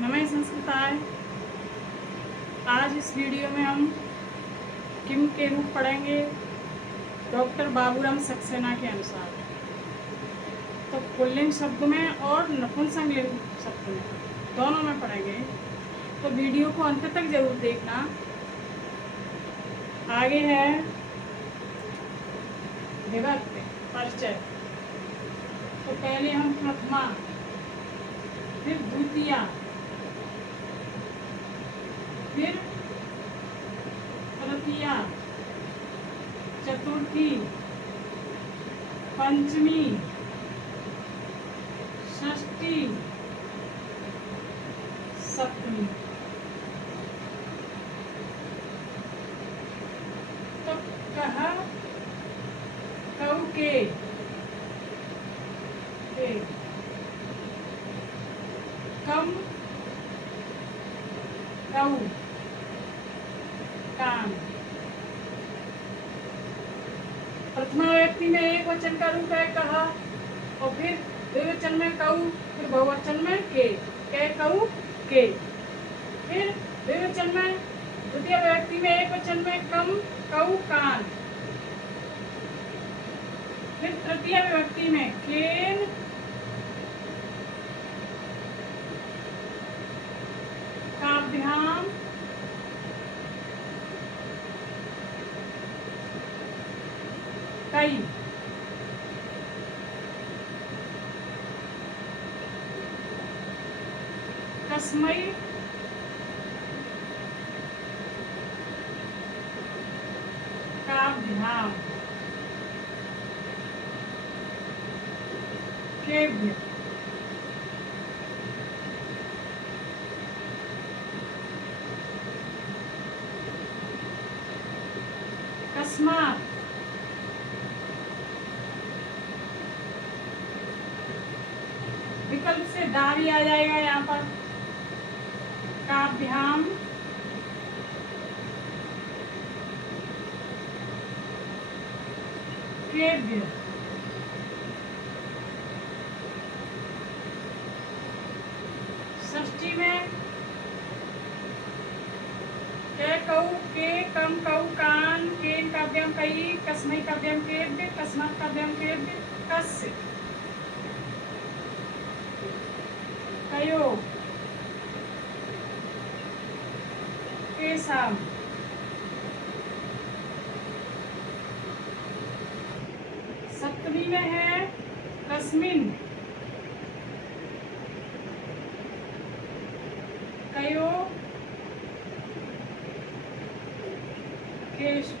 नमः संस्कृताय। आज इस वीडियो में हम किम के रूप पढ़ेंगे डॉक्टर बाबूराम सक्सेना के अनुसार। तो पुल्लिंग शब्द में और नपुंसकलिंग शब्द में दोनों में पढ़ेंगे, तो वीडियो को अंत तक जरूर देखना। आगे है विभक्ति परिचय। तो पहले हम प्रथमा, फिर द्वितीया, फिर तृतीया, चतुर्थी, पंचमी, षष्ठी, सप्तमी। तो कह, कऊ के, कम, कऊ, कान। प्रथमा व्यक्ति में एक वचन का रूप है कहा, और फिर द्विवचन में कऊ, फिर बहुवचन में के कऊ के। फिर द्विवचन में द्वितीय व्यक्ति में एक वचन में कम, कऊ, कान। फिर तृतीय विभक्ति में केन, काभ्याम, कई। कस्मै, काभ्याम, केभ्य। कस्मात्, विकल्प से दा भी आ जाएगा यहाँ पर। काभ्याम, केभ्य। षष्ठी में के कऊ के, कम कऊ कान, केन काव्यम कई, कस्मै काव्यम केभ्य, कस्मात् काव्यम केभ्य, कस्य, कयो, केसाम। सप्तमी में है कस्मिन, कयो, केश।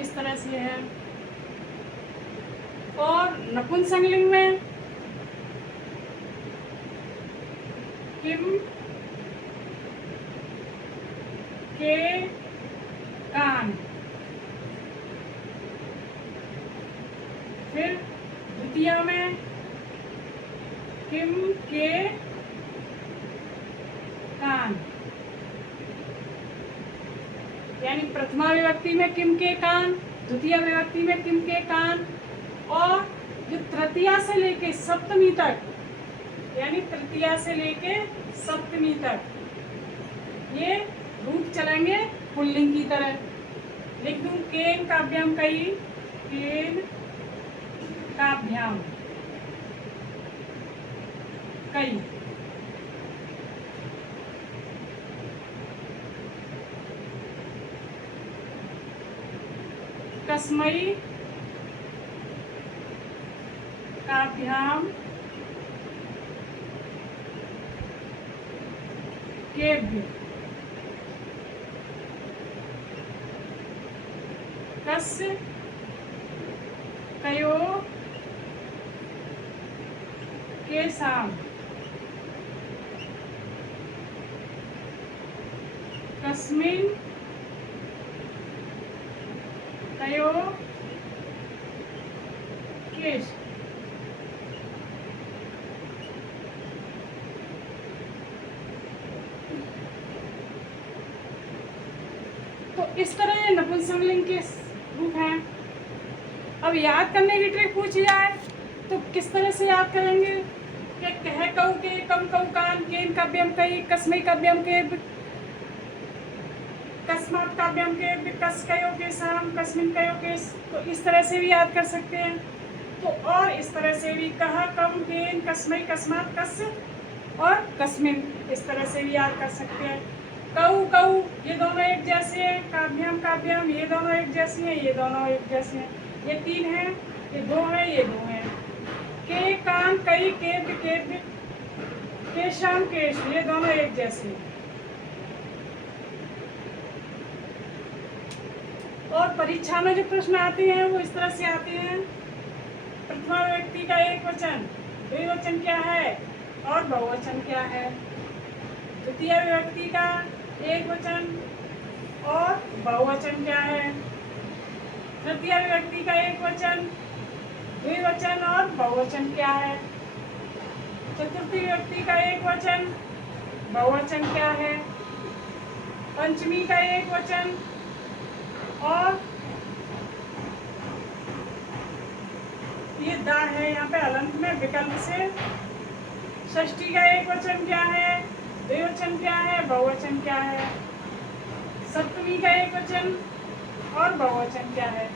इस तरह से है। और नपुंसकलिंग में किम, के, कान। फिर द्वितीय में किम, के, कान। यानी प्रथमा विभक्ति में किम के कान, द्वितीय विभक्ति में किम के कान, और जो तृतीया से लेके सप्तमी तक, यानी तृतीया से लेके सप्तमी तक ये रूप चलेंगे पुल्लिंग की तरह। लिख दूं केन काभ्याम कई, केन काभ्याम कई। कस्मै काभ्याम केभ्य, कस्य, कयो, केसाम। कस्मिन्, कयो, केश। तो इस तरह ये नपुंसकलिंग के रूप हैं। अब याद करने की ट्रिक पूछी जाए तो किस तरह से याद करेंगे कि कह कऊ के कम कऊ कान केन काव्यम कई कस्मई काव्यम के कस्मात काव्यम के कस कयो के साम कस्मिन कयो के, तो इस तरह से भी याद कर सकते हैं। तो और इस तरह से भी कहा कम केन कस्मई कस्मात कस और कस्मिन, इस तरह से भी याद कर सकते हैं। कऊ कऊ ये दोनों एक जैसे हैं, काव्यम काव्यम ये दोनों एक जैसे हैं, ये दोनों एक जैसे हैं, ये तीन हैं, ये दो हैं, ये दो हैं। के कान कई के केशाम केश ये दोनों एक जैसे हैं। और परीक्षा में जो प्रश्न आते हैं वो इस तरह से आते हैं। प्रथमा व्यक्ति का एक वचन द्विवचन क्या है और बहुवचन क्या है। द्वितीय व्यक्ति का एक वचन और बहुवचन क्या है। तृतीय व्यक्ति का एक वचन द्विवचन और बहुवचन क्या है। चतुर्थी व्यक्ति का एक वचन बहुवचन क्या है। पंचमी का एक वचन और ये दा है यहाँ पे अलंत में विकल्प से। षष्ठी का एक वचन क्या है, द्विवचन क्या है, बहुवचन क्या है। सप्तमी का एक वचन और बहुवचन क्या है।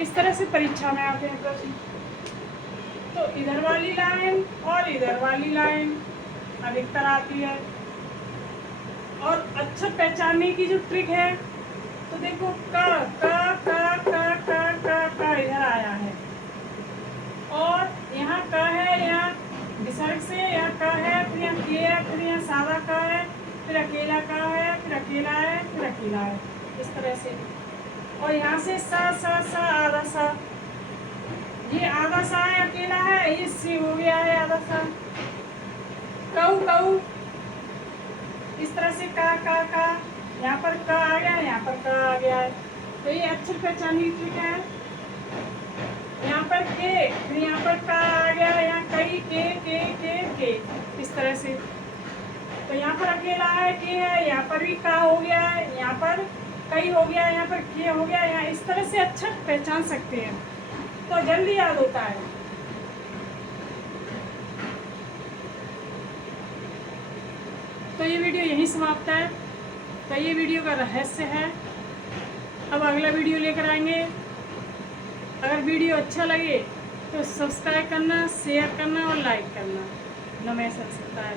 इस तरह से परीक्षा में आते हैं प्रश्न। तो इधर वाली लाइन और इधर वाली लाइन अधिकतर आती है। और अच्छा पहचानने की जो ट्रिक है, तो देखो क इधर आया है और यहाँ क है, यहाँ विसर्ग से यहाँ क है, फिर यहाँ के है, फिर यहाँ सादा क है, फिर अकेला क है, फिर अकेला है, फिर अकेला है, इस तरह से। और यहाँ से सा आधा सा, ये आधा सा है, अकेला है, ये सी हो गया है आधा सा। कऊ इस तरह से का यहाँ पर क आ गया, यहाँ पर क आ गया है। तो ये अक्षर पहचानने की ट्रिक है। यहाँ पर के, फिर यहाँ पर का आ गया, यहाँ कई के इस तरह से। तो यहाँ पर अकेला है, के है, यहाँ पर भी का हो गया है, यहाँ पर कई हो गया, यहाँ पर के हो गया, यहाँ इस तरह से अक्षर पहचान सकते हैं, तो जल्दी याद होता है। तो ये वीडियो यहीं समाप्त है। तो ये वीडियो का रहस्य है। अब अगला वीडियो लेकर आएंगे। अगर वीडियो अच्छा लगे तो सब्सक्राइब करना, शेयर करना और लाइक करना। नमः सत्सताय।